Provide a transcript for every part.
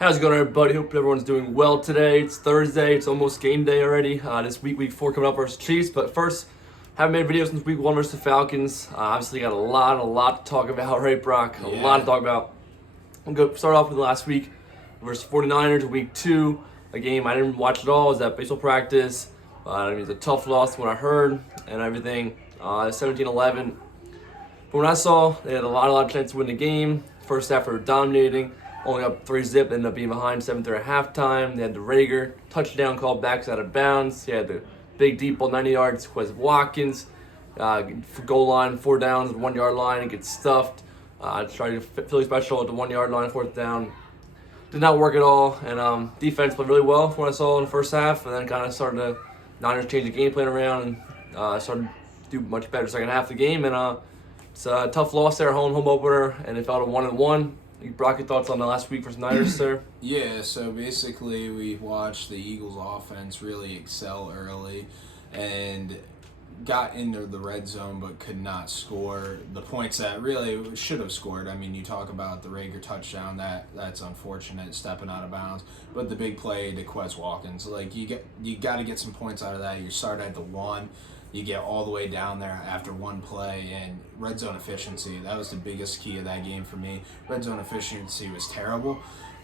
How's it going, everybody? Hope everyone's doing well today. It's Thursday. It's almost game day already. This week 4 coming up versus Chiefs. But first, haven't made videos since week 1 versus the Falcons. Obviously, got a lot to talk about, right, Brock? A lot to talk about. I'm going to start off with last week versus 49ers, week 2. A game I didn't watch at all. It was at baseball practice. It was a tough loss from what I heard and everything. 17-11. But when I saw, they had a lot of chance to win the game. First half, they were dominating. Only up 3-zip, ended up being behind 7-3 at halftime. They had the Rager touchdown called back out of bounds. He had the big deep ball, 90 yards, Quez Watkins. For goal line, 4 downs, 1 yard line, and gets stuffed. Tried to Philly special at the 1 yard line, 4th down. Did not work at all. And defense played really well from what I saw in the first half. And then kind of started to Niners change the game plan around and started to do much better second half of the game. And it's a tough loss there, home opener, and it fell to 1-1. Brock, your thoughts on the last week versus Niners, sir? Yeah, so basically we watched the Eagles offense really excel early and got into the red zone but could not score the points that really should have scored. I mean, you talk about the Rager touchdown, that's unfortunate, stepping out of bounds, but the big play to Quez Watkins, like you got to get some points out of that. You start at the 1. You get all the way down there after one play, and red zone efficiency, that was the biggest key of that game for me. Red zone efficiency was terrible.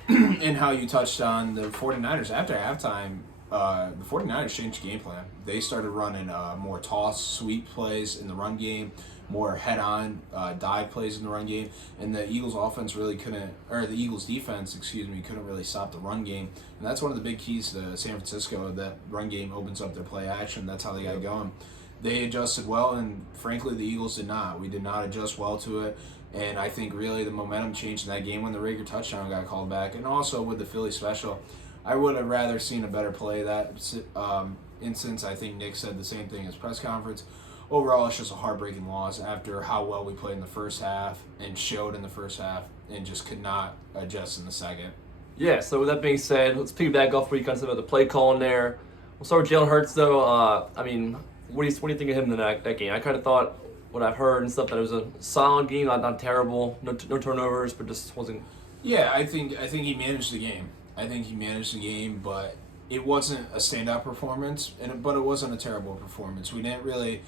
And how you touched on the 49ers after halftime, the 49ers changed game plan. They started running more toss, sweep plays in the run game, more head-on dive plays in the run game, and the Eagles offense really couldn't, or the Eagles defense, couldn't really stop the run game. And that's one of the big keys to San Francisco, that run game opens up their play action. That's how they got going. They adjusted well, and frankly, the Eagles did not. We did not adjust well to it, and I think really the momentum changed in that game when the Rager touchdown got called back, and also with the Philly special. I would have rather seen a better play that instance. I think Nick said the same thing in his press conference. Overall, it's just a heartbreaking loss after how well we played in the first half and showed in the first half, and just could not adjust in the second. Yeah, so with that being said, let's piggyback off what you kind of said about the play calling there. We'll start with Jalen Hurts, though. What do you think of him in that game? I kind of thought what I've heard and stuff that it was a solid game, not terrible, no turnovers, but just wasn't. Yeah, I think he managed the game. But it wasn't a standout performance, but it wasn't a terrible performance. We didn't really,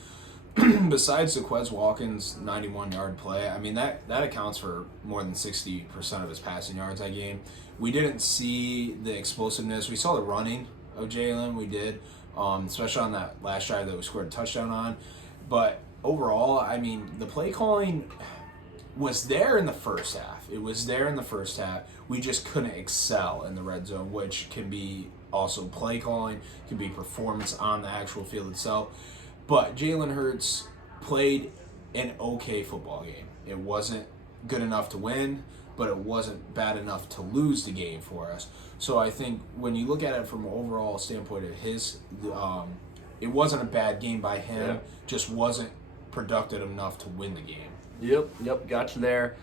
besides the Quez Watkins 91-yard play. I mean that accounts for more than 60% of his passing yards that game. We didn't see the explosiveness. We saw the running of Jalen. We did. Especially on that last drive that we scored a touchdown on. But overall, I mean, the play calling was there in the first half. It was there in the first half. We just couldn't excel in the red zone, which can be also play calling, can be performance on the actual field itself. But Jalen Hurts played an okay football game. It wasn't good enough to win, but it wasn't bad enough to lose the game for us. So I think when you look at it from an overall standpoint of his, it wasn't a bad game by him, yeah. Just wasn't productive enough to win the game. Yep, got you there.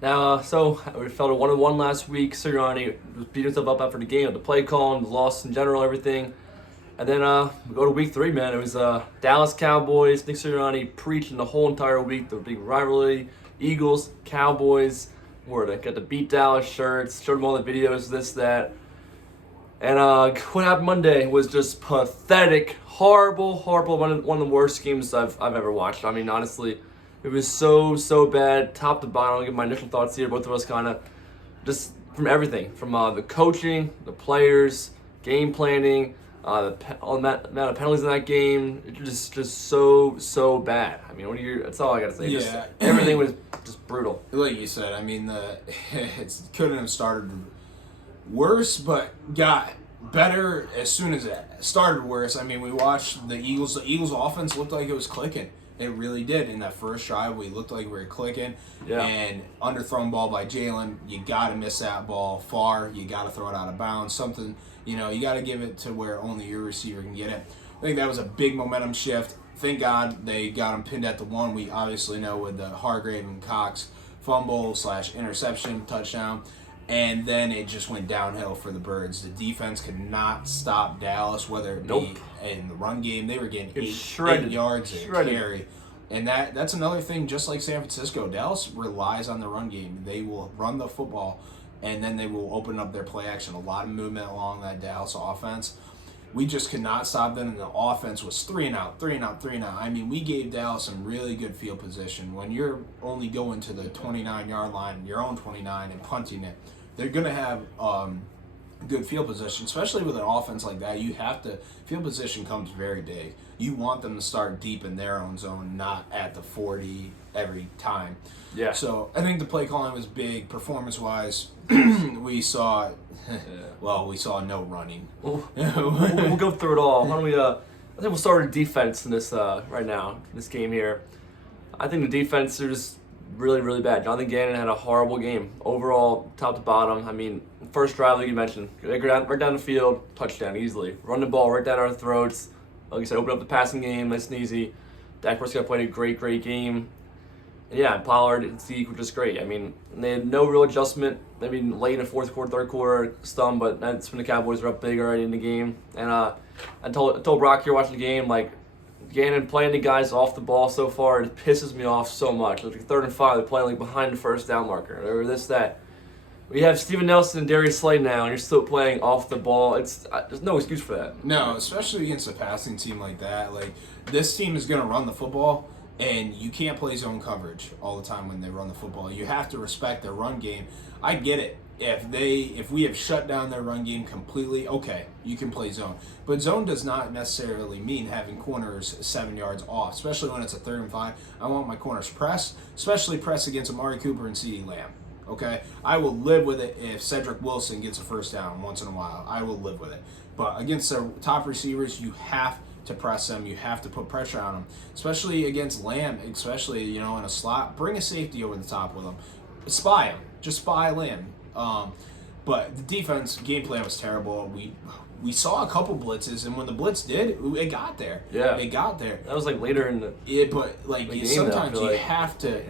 Now, so we fell to 1-1 last week. Sirianni was beating himself up after the game, the play calling, the loss in general, everything. And then we go to week 3, man. It was Dallas Cowboys. Nick Sirianni preaching the whole entire week, the big rivalry, Eagles, Cowboys. They got the beat Dallas shirts, showed them all the videos, this, that. And what happened Monday was just pathetic, horrible, one of the worst games I've ever watched. I mean, honestly, it was so bad, top to bottom. I'll give my initial thoughts here. Both of us kind of just from everything, from the coaching, the players, game planning, all the amount of penalties in that game. It was just so bad. I mean, that's all I got to say. Yeah. Just, everything was just brutal. Like you said, I mean, it couldn't have started worse, but got better as soon as it started worse. I mean, we watched the Eagles. The Eagles' offense looked like it was clicking. It really did. In that first drive, we looked like we were clicking. Yeah. And underthrown ball by Jalen, you got to miss that ball far. You got to throw it out of bounds. Something, you got to give it to where only your receiver can get it. I think that was a big momentum shift. Thank God they got him pinned at the 1. We obviously know with the Hargrave and Cox fumble/interception touchdown. And then it just went downhill for the Birds. The defense could not stop Dallas, whether it be in the run game. They were getting 8 yards a carry. And that's another thing, just like San Francisco. Dallas relies on the run game. They will run the football and then they will open up their play action. A lot of movement along that Dallas offense. We just could not stop them, and the offense was 3 and out, 3 and out, 3 and out. I mean, we gave Dallas some really good field position. When you're only going to the 29-yard line, your own 29, and punting it, they're going to have good field position, especially with an offense like that. Field position comes very big. You want them to start deep in their own zone, not at the 40 every time. Yeah. So I think the play calling was big. Performance-wise, we saw no running. We'll go through it all. Why don't we? I think we'll start with defense in this right now. This game here, I think the defense is just really, really bad. Jonathan Gannon had a horrible game overall, top to bottom. I mean, first drive, like you mentioned, right down the field, touchdown easily. Run the ball right down our throats. Like you said, open up the passing game, nice and easy. Dak Prescott played a great, great game. And yeah, Pollard and Zeke were just great. I mean, they had no real adjustment. I mean, late in the fourth quarter, third quarter, stump, but that's when the Cowboys were up big already in the game. And I told Brock here watching the game, like, Gannon playing the guys off the ball so far, it pisses me off so much. Like 3rd and 5, they're playing like behind the first down marker, or this, that. We have Steven Nelson and Darius Slay now, and you're still playing off the ball. There's no excuse for that. No, especially against a passing team like that. Like, this team is going to run the football, and you can't play zone coverage all the time when they run the football. You have to respect their run game. I get it. If we have shut down their run game completely, okay, you can play zone. But zone does not necessarily mean having corners 7 yards off, especially when it's a 3rd and 5. I want my corners pressed, especially pressed against Amari Cooper and CeeDee Lamb. Okay, I will live with it if Cedric Wilson gets a first down once in a while. I will live with it. But against the top receivers, you have to press them. You have to put pressure on them, especially against Lamb, especially in a slot. Bring a safety over the top with them. Spy him. Just spy Lamb. But the defense game plan was terrible. We saw a couple blitzes, and when the blitz did, it got there. Yeah, it got there. That was like later in the but like the game, sometimes though,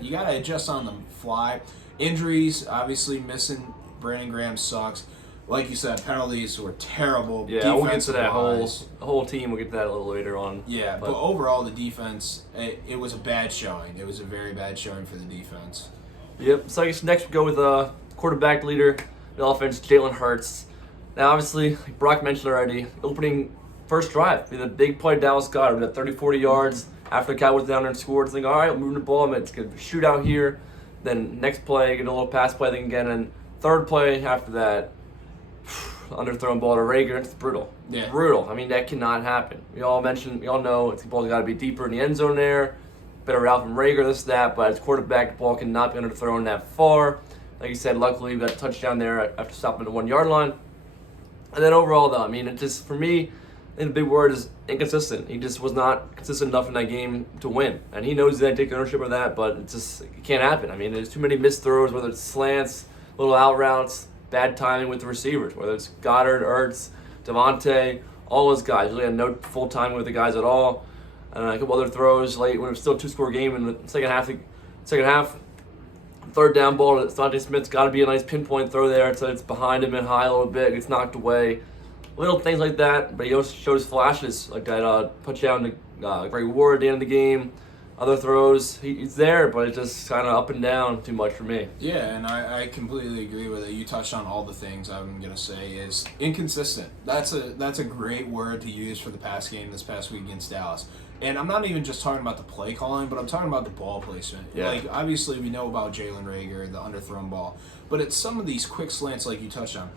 you gotta adjust on the fly. Injuries, obviously missing Brandon Graham sucks. Like you said, penalties were terrible. Yeah, we'll get to that whole team. We'll get to that a little later on. Yeah, but overall, the defense, it was a bad showing. It was a very bad showing for the defense. Yep. So I guess next we go with quarterback leader, the offense, Jalen Hurts. Now, obviously, like Brock mentioned already, opening first drive, the big play Dallas got. We got 30-40 yards after the Cowboys down there and scored. It's like, all right, I'm moving the ball. It's going to shoot out here. Then next play, get a little pass play thing again. And third play after that, underthrown ball to Rager. It's brutal. Yeah. Brutal. I mean, that cannot happen. We all know the ball's got to be deeper in the end zone there. Better route from Rager, this, that. But as quarterback, the ball cannot be underthrown that far. Like you said, luckily we got a touchdown there after stopping at the 1 yard line. And then overall, though, I mean, it just, for me, I think the big word is inconsistent. He just was not consistent enough in that game to win. And he knows that, take ownership of that, but it can't happen. I mean, there's too many missed throws, whether it's slants, little out routes, bad timing with the receivers, whether it's Goddard, Ertz, Devontae, all those guys. Really had no full timing with the guys at all. And a couple other throws late when it was still a 2-score game in the second half. Third down ball, Devontae Smith's got to be a nice pinpoint throw there, so it's behind him and high a little bit, gets knocked away. Little things like that, but he also shows flashes like that touchdown to Greg Ward at the end of the game. Other throws, he's there, but it's just kind of up and down too much for me. Yeah, and I completely agree with it. You touched on all the things I'm going to say is inconsistent. That's a great word to use for the pass game this past week against Dallas. And I'm not even just talking about the play calling, but I'm talking about the ball placement. Yeah. Like, obviously, we know about Jalen Rager, the underthrown ball. But it's some of these quick slants like you touched on.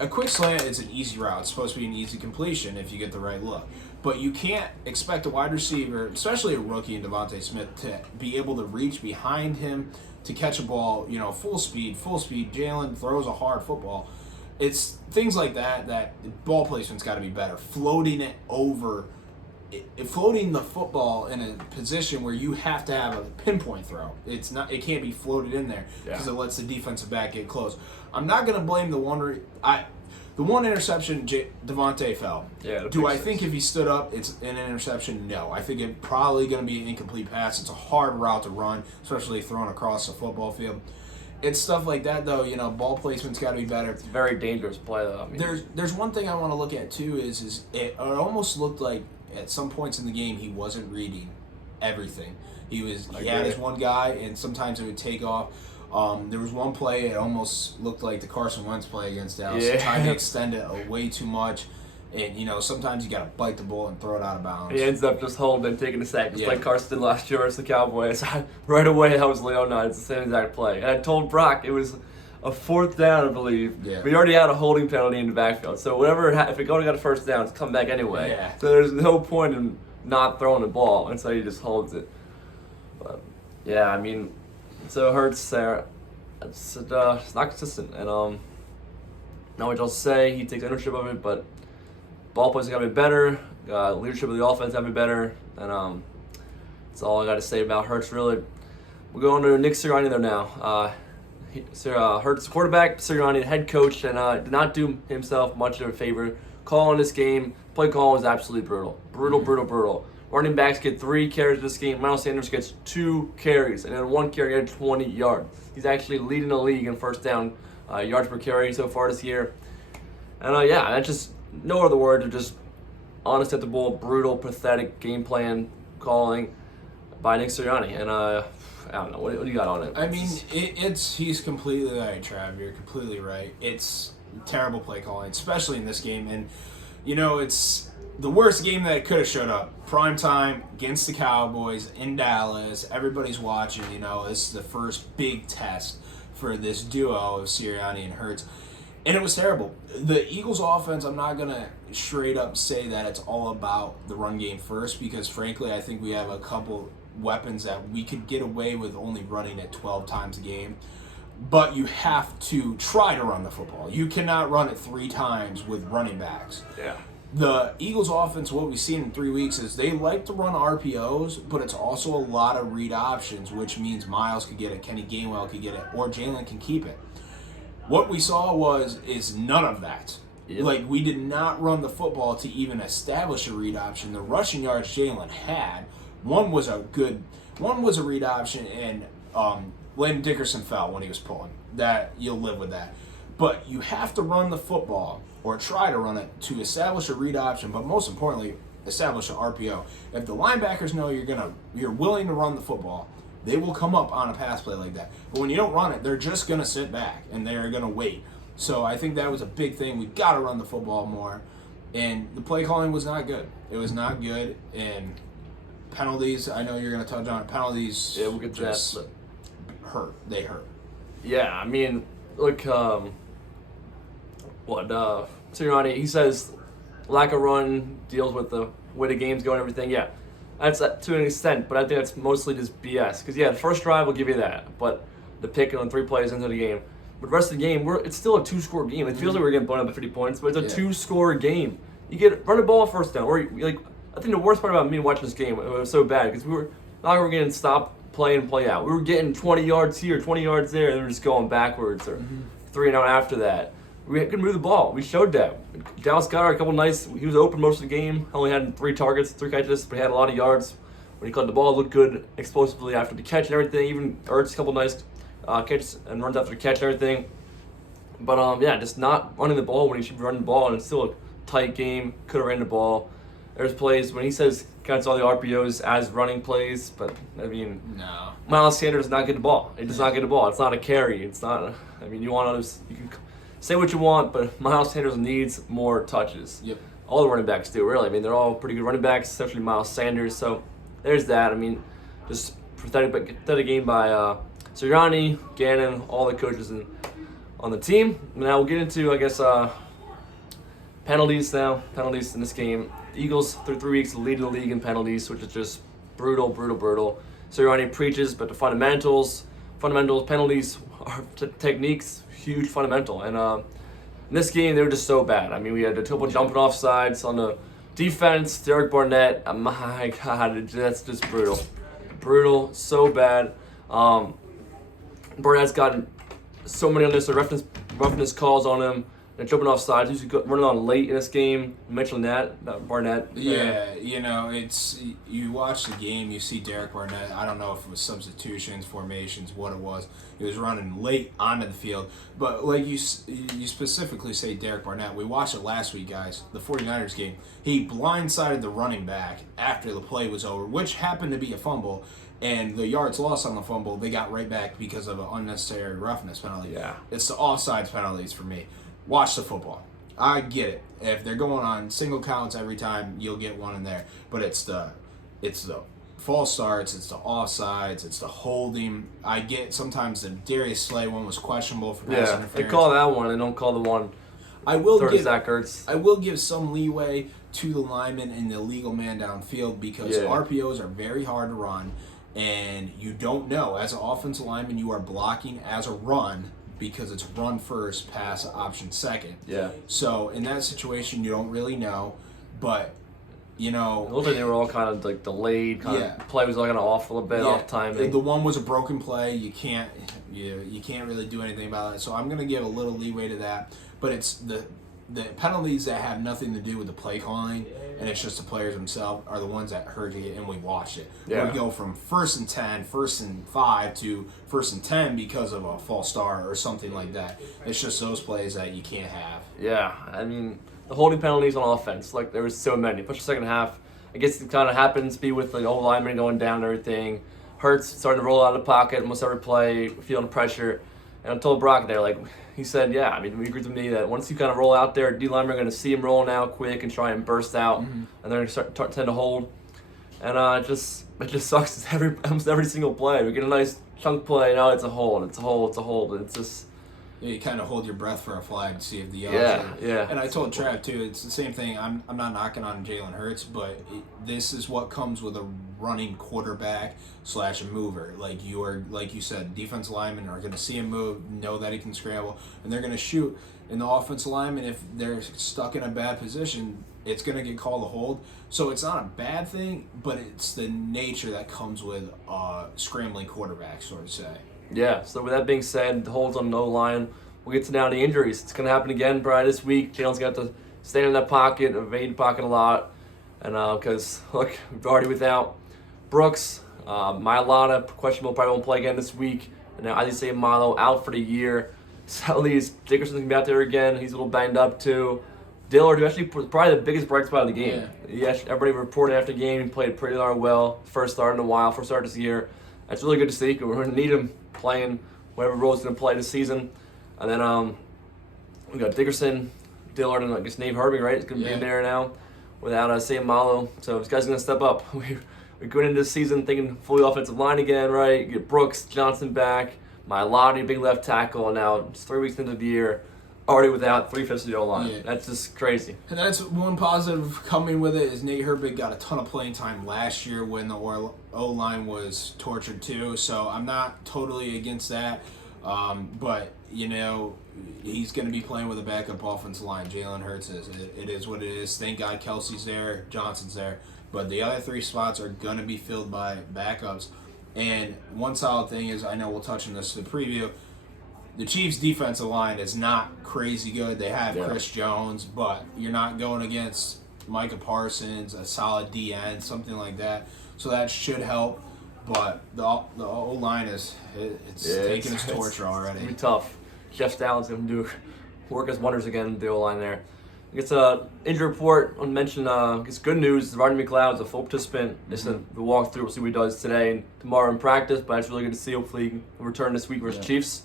A quick slant is an easy route. It's supposed to be an easy completion if you get the right look. But you can't expect a wide receiver, especially a rookie in Devontae Smith, to be able to reach behind him to catch a ball, full speed. Jalen throws a hard football. It's things like that ball placement's got to be better. Floating the football in a position where you have to have a pinpoint throw. It can't be floated in there because it lets the defensive back get close. I'm not going to blame the one interception Devontae fell. Yeah. Do I think if he stood up it's an interception? No. I think it's probably going to be an incomplete pass. It's a hard route to run, especially thrown across the football field. It's stuff like that, though. Ball placement's got to be better. It's a very dangerous play, though. I mean, there's one thing I want to look at too is it almost looked like at some points in the game he wasn't reading everything. He had his one guy, and sometimes it would take off. There was one play, it almost looked like the Carson Wentz play against Dallas. Yeah. Trying to extend it way too much. And, sometimes you got to bite the bullet and throw it out of bounds. He ends up just holding and taking a sack, just Yeah. like Carson did last year versus the Cowboys. Right away, I was like, oh no, it's the same exact play. And I told Brock it was a 4th down, I believe. Yeah. We already had a holding penalty in the backfield. So whatever, if it got a first down, it's come back anyway. Yeah. So there's no point in not throwing the ball, and so he just holds it. But yeah, I mean, so Hurts there. It's not consistent, and not much else to say. He takes ownership of it, but ball play's got to be better. Leadership of the offense got to be better, and that's all I got to say about Hurts. Really, we're going to Nick Sirianni there now. Hurts quarterback, Sirianni the head coach, and did not do himself much of a favor. Calling this game, play call was absolutely brutal. Running backs get 3 carries this game. Miles Sanders gets 2 carries, and then 1 carry had 20 yards. He's actually leading the league in first down yards per carry so far this year. And that's just no other word than just unacceptable, brutal, pathetic game plan calling by Nick Sirianni. And I don't know. What do you got on it? I mean, he's completely right, Trav. You're completely right. It's terrible play calling, especially in this game. And, it's the worst game that could have showed up. Prime time against the Cowboys in Dallas. Everybody's watching. This is the first big test for this duo of Sirianni and Hurts. And it was terrible. The Eagles' offense, I'm not going to straight up say that it's all about the run game first, because, frankly, I think we have a couple weapons that we could get away with only running it 12 times a game. But you have to try to run the football. You cannot run it 3 times with running backs. Yeah. The Eagles' offense, what we've seen in 3 weeks, is they like to run RPOs, but it's also a lot of read options, which means Miles could get it, Kenny Gainwell could get it, or Jalen can keep it. What we saw is none of that. Yep. Like, we did not run the football to even establish a read option. The rushing yards Jalen had, one was a read option, and Landon Dickerson fell when he was pulling. That, you'll live with that. But you have to run the football, or try to run it, to establish a read option, but most importantly, establish an RPO. If the linebackers know you're willing to run the football, they will come up on a pass play like that. But when you don't run it, they're just going to sit back, and they're going to wait. So I think that was a big thing. We got to run the football more. And the play calling was not good. It was not good. And penalties, I know you're going to touch on it. Penalties, Yeah, we'll get to just that. hurt. They hurt. Yeah, I mean, look, Sirianni, he says lack of run deals with the way the game's going and everything. Yeah, that's to an extent, but I think that's mostly just BS. Because, the first drive will give you that, but the pick on 3 plays into the game. But the rest of the game, it's still a 2-score game. It feels like we're getting blown up by 50 points, but it's a 2-score game. You run the ball first down. Or, I think the worst part about me watching this game, it was so bad, because we were getting stopped play and play out. We were getting 20 yards here, 20 yards there, and they were just going backwards, or 3 and out after that. We could move the ball. We showed that. Dallas Goedert, a couple nights, he was open most of the game. Only had 3 targets, 3 catches, but he had a lot of yards. When he caught the ball, it looked good explosively after the catch and everything. Even Ertz, a couple nice catches and runs after the catch and everything. But, just not running the ball when he should be running the ball, and it's still a tight game. Could have ran the ball. There's plays when he says counts all the RPOs as running plays, but, I mean, No. Miles Sanders does not get the ball. He does not get the ball. It's not a carry. It's not, you want others, you can say what you want, but Miles Sanders needs more touches. Yep. All the running backs do, really. They're all pretty good running backs, especially Miles Sanders. So there's that. Just pathetic game by Sirianni, Gannon, all the coaches on the team. Now we'll get into, penalties now. Penalties in this game. The Eagles, through 3 weeks, leading the league in penalties, which is just brutal. Sirianni preaches, but the fundamentals, penalties, techniques, huge fundamental. And in this game, they were just so bad. We had a couple jumping off sides on the defense. Derek Barnett, my God, that's just brutal. Brutal, so bad. Barnett's gotten so many on this, roughness calls on him. And jumping off sides, he's running on late in this game. You mentioned that, Barnett. Yeah, it's you watch the game, you see Derek Barnett. I don't know if it was substitutions, formations, what it was. He was running late onto the field. But like you specifically say Derek Barnett, we watched it last week, guys, the 49ers game. He blindsided the running back after the play was over, which happened to be a fumble. and the yards lost on the fumble, they got right back because of an unnecessary roughness penalty. Yeah. It's the offsides penalties for me. Watch the football. I get it. If they're going on single counts every time, you'll get one in there. But it's the false starts, it's the offsides, it's the holding. I get sometimes the Darius Slay one was questionable for pass interference. They call that one. They don't call the one. I will Zach Ertz. I will give some leeway to the lineman and the illegal man downfield because RPOs are very hard to run, and you don't know. As an offensive lineman, you are blocking as a run because it's run first, pass option second. Yeah. So in that situation, you don't really know, but you know, it looked like they were all kind of like delayed. Play was all kind of off a little bit, off timing. The one was a broken play. You can't really do anything about it. So I'm gonna give a little leeway to that. But it's the penalties that have nothing to do with the play calling, and it's just the players themselves are the ones that hurt you, and we watch it. Yeah. We go from 1st and 10, 1st and 5 to 1st and 10 because of a false start or something like that. It's just those plays that you can't have. Yeah, I mean, the holding penalties on offense, like there was so many. Especially second half, I guess it kind of happens to be with the old lineman going down and everything. Hurts starting to roll out of the pocket almost every play, feeling pressure. And I told Brock there, like, he said, yeah, I mean, he agreed with me that once you kind of roll out there, D linemen are going to see him rolling out quick and try and burst out, and they're going to tend to hold. And it just sucks almost every single play. We get a nice chunk play, now it's a hold, it's a hold. It's just... Yeah, you kind of hold your breath for a flag to see if the yeah. And I told Trav too, it's the same thing. I'm not knocking on Jalen Hurts, but this is what comes with a running quarterback / a mover. Like you said, defensive linemen are going to see him move, know that he can scramble, and they're going to shoot. And the offensive linemen, if they're stuck in a bad position, it's going to get called a hold. So it's not a bad thing, but it's the nature that comes with scrambling quarterback, sort of say. Yeah, so with that being said, the holds on the O-line. We'll get to now the injuries. It's going to happen again probably this week. Jalen's got to stay in that pocket, evade the pocket a lot. And because, look, we're already without Brooks, Mailata, questionable, probably won't play again this week. And now Isaiah Malo out for the year. Sadly, Dickerson's going to be out there again. He's a little banged up too. Dillard, who actually probably the biggest bright spot of the game. Yeah. Everybody reported after the game he played pretty darn well. First start in a while, first start this year. That's really good to see. We're going to need him playing whatever role he's going to play this season. And then we got Dickerson, Dillard, and I guess Nate Herbig, right? He's going to be in there now without Sam Malo. So this guy's going to step up. We're going into this season thinking fully offensive line again, right? You get Brooks, Johnson back, Mailata, big left tackle, and now it's 3 weeks into the year, already without 3/5 of the O-line. Yeah. That's just crazy. And that's one positive coming with it is Nate Herbig got a ton of playing time last year when the O-line was tortured too. So I'm not totally against that. But, you know, he's going to be playing with a backup offensive line. Jalen Hurts is. It is what it is. Thank God Kelsey's there, Johnson's there. But the other 3 spots are going to be filled by backups. And one solid thing is, I know we'll touch on this in the preview, the Chiefs' defensive line is not crazy good. They have Chris Jones, but you're not going against Micah Parsons, a solid DN, something like that. So that should help. But the O-line is taking its torture already. It's going to be tough. Jeff Stallin's going to work his wonders again in the O-line there. It's an injury report. I want to mention, it's good news. Rodney McLeod's a full participant. This is the walkthrough. We'll see what he does today and tomorrow in practice, but it's really good to see. Hopefully he'll return this week versus Chiefs.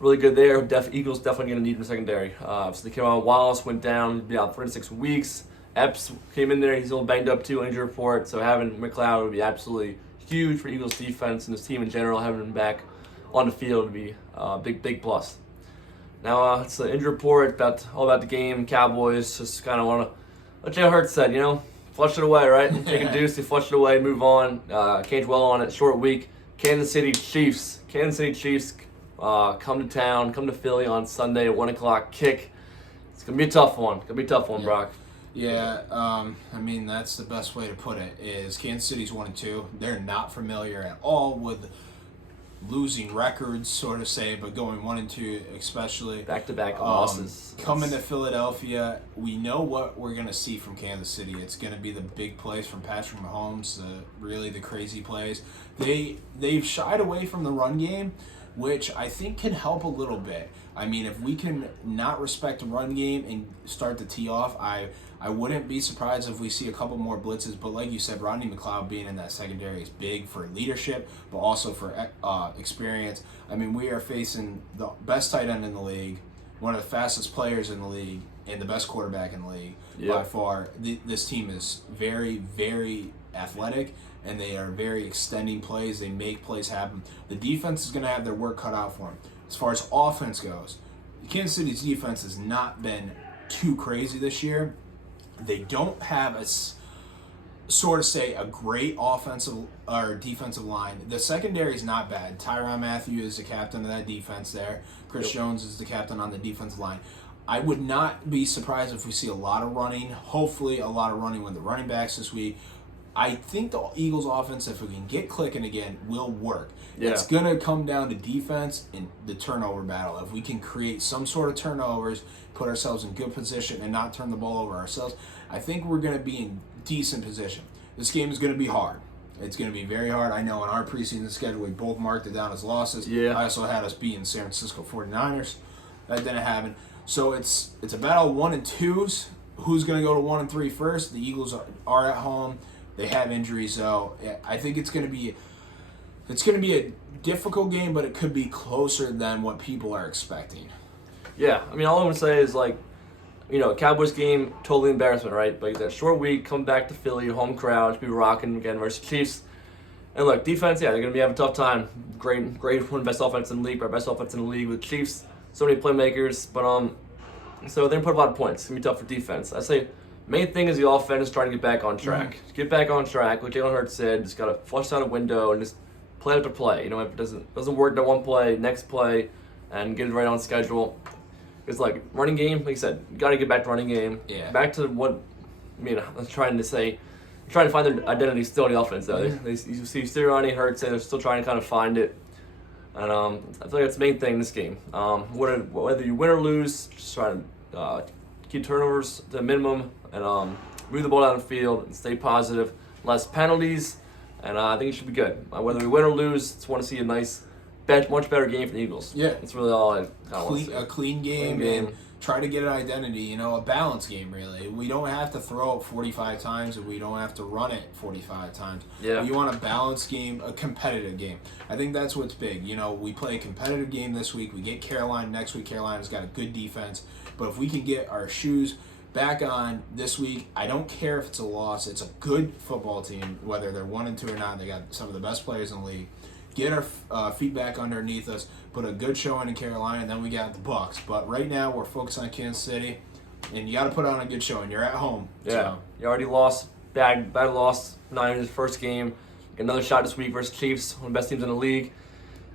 Really good there. Eagles definitely going to need him in secondary. So they came out. Wallace went down, be out 3 to 6 weeks. Epps came in there. He's a little banged up too, injury report. So having McLeod would be absolutely huge for Eagles defense and this team in general. Having him back on the field would be a big plus. Now it's the injury report all about the game. Cowboys just kind of want to, like Jalen Hurts said, flush it away, right? Take a deuce, you flush it away, move on. Can't dwell on it. Short week. Kansas City Cheifs. Come to town, come to Philly on Sunday at 1 o'clock kick. It's going to be a tough one. Brock. Yeah, I mean, that's the best way to put it, is Kansas City's 1-2. They're not familiar at all with losing records, sort of say, but going 1-2 especially. Back-to-back losses. Coming to Philadelphia, we know what we're going to see from Kansas City. It's going to be the big plays from Patrick Mahomes, really the crazy plays. They've shied away from the run game, which I think can help a little bit. I mean, if we can not respect the run game and start to tee off, I wouldn't be surprised if we see a couple more blitzes. But like you said, Rodney McLeod being in that secondary is big for leadership, but also for experience. I mean, we are facing the best tight end in the league, one of the fastest players in the league, and the best quarterback in the league by far. This team is very, very athletic, and they are very extending plays. They make plays happen. The defense is going to have their work cut out for them. As far as offense goes, Kansas City's defense has not been too crazy this year. They don't have a great offensive or defensive line. The secondary is not bad. Tyrann Mathieu is the captain of that defense there. Chris Jones is the captain on the defensive line. I would not be surprised if we see a lot of running. Hopefully a lot of running with the running backs this week. I think the Eagles offense, if we can get clicking again, will work. Yeah. It's going to come down to defense and the turnover battle. If we can create some sort of turnovers, put ourselves in good position and not turn the ball over ourselves, I think we're going to be in decent position. This game is going to be hard. It's going to be very hard. I know in our preseason schedule, we both marked it down as losses. Yeah. I also had us beating San Francisco 49ers. That didn't happen. So it's a battle of 1 and 2s. Who's going to go to 1 and 3 first? The Eagles are at home. They have injuries, though. I think it's going to be a difficult game, but it could be closer than what people are expecting. Yeah, I mean, all I'm going to say is, like, you know, Cowboys game, totally embarrassment, right? But that short week, come back to Philly, home crowd, be rocking again versus Chiefs. And look, defense, yeah, they're going to be having a tough time. Great, one of the best offense in the league, our best offense in the league with Chiefs. So many playmakers, but so they're going to put a lot of points. It's going to be tough for defense. I say main thing is the offense trying to get back on track. Get back on track, like Jalen Hurts said. Just got to flush out a window and just play after play. You know, if it doesn't work that one play, next play, and get it right on schedule. It's like running game, like you said, you got to get back to running game. Yeah. Back to what, I mean, I'm trying to find their identity still in the offense, though. You see Sirianni, Hurts, they're still trying to kind of find it. And I feel like that's the main thing in this game. Whether you win or lose, just try to keep turnovers to a minimum and move the ball down the field and stay positive. Less penalties, and I think it should be good. Whether we win or lose, just want to see a nice, much better game for the Eagles. Yeah. That's really all I kind of want to see. A clean game and try to get an identity, you know, a balanced game, really. We don't have to throw it 45 times and we don't have to run it 45 times. Yeah. You want a balanced game, a competitive game. I think that's what's big. You know, we play a competitive game this week. We get Carolina next week. Carolina's got a good defense. But if we can get our shoes back on this week, I don't care if it's a loss. It's a good football team, whether they're 1 and 2 or not. They got some of the best players in the league. Get our feet back underneath us, put a good showing in Carolina, and then we got the Bucs. But right now, we're focused on Kansas City, and you got to put on a good showing. You're at home. Yeah, so. You already lost, bad loss, Niners' first game. Get another shot this week versus Chiefs, one of the best teams in the league.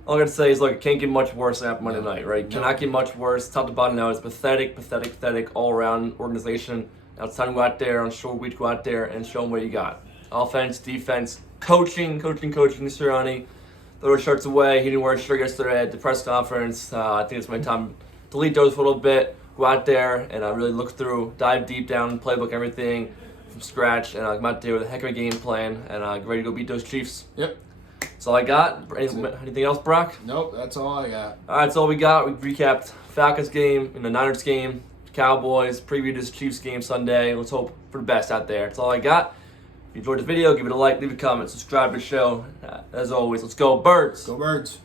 All I got to say is, look, it can't get much worse after Monday night, right? Cannot get much worse. Top to bottom now, it's pathetic, all-around organization. Now it's time to go out there on short week, go out there and show them what you got. Offense, defense, coaching, Sirianni. Throw his shirts away. He didn't wear a shirt yesterday at the press conference. I think it's my time to delete those for a little bit, go out there and really look through, dive deep down, playbook, everything from scratch, and come out there with a heck of a game plan and get ready to go beat those Chiefs. Yep. That's all I got. Anything else, Brock? Nope, that's all I got. All right, that's all we got. We recapped Falcons game and the Niners game, Cowboys, previewed this Chiefs game Sunday. Let's hope for the best out there. That's all I got. If you enjoyed the video, give it a like, leave a comment, subscribe to the show. As always, let's go Birds! Go Birds!